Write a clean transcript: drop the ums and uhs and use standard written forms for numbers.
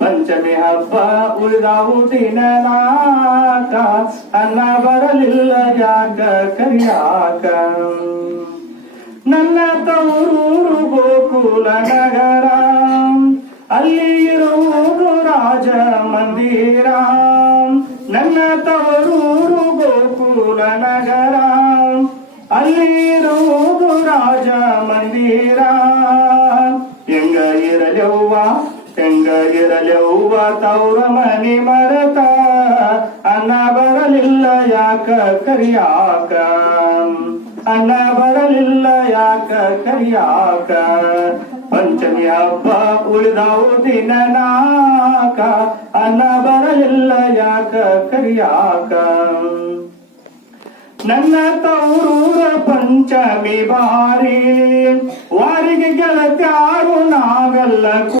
ಪಂಚಮಿ ಹಬ್ಬ ಉಳಿದಾವು ದಿನನಾಕ ಅನ್ನ ಬರಲಿಲ್ಲ ಯಾಕ ಕರಿಯಾಕ ನನ್ನ ತವರೂರು ಗೋಕುಲ ನಗರ ಅಲ್ಲಿ ಇರುವುದು ರಾಜ ಮಂದಿರ ನನ್ನ ತವರೂರು ಗೋಕುಲ ನಗರ ಅಲ್ಲಿ ಇರುವುದು ರಾಜ ಮಂದಿರ ಹೆಂಗ ಇರಲೆವ್ವ ತವ್ರ ಮನಿ ಮರತ ಅನ್ನ ಬರಲಿಲ್ಲ ಯಾಕ ಕರಿಯಾಕ ಅನ್ನ ಬರಲಿಲ್ಲ ಯಾಕ ಕರಿಯಾಕ ಪಂಚಮಿ ಹಬ್ಬ ಉಳಿದಾವು ದಿನನಾಕ ಅನ್ನ ಬರಲಿಲ್ಲ ಯಾಕ ಕರಿಯಾಕ ನನ್ನ ತವರೂರ ಪಂಚಮಿ ಬಾರಿ ವಾರಿಗೆ ಗೆಳತ್ಯಾರು ನಾವೆಲ್ಲ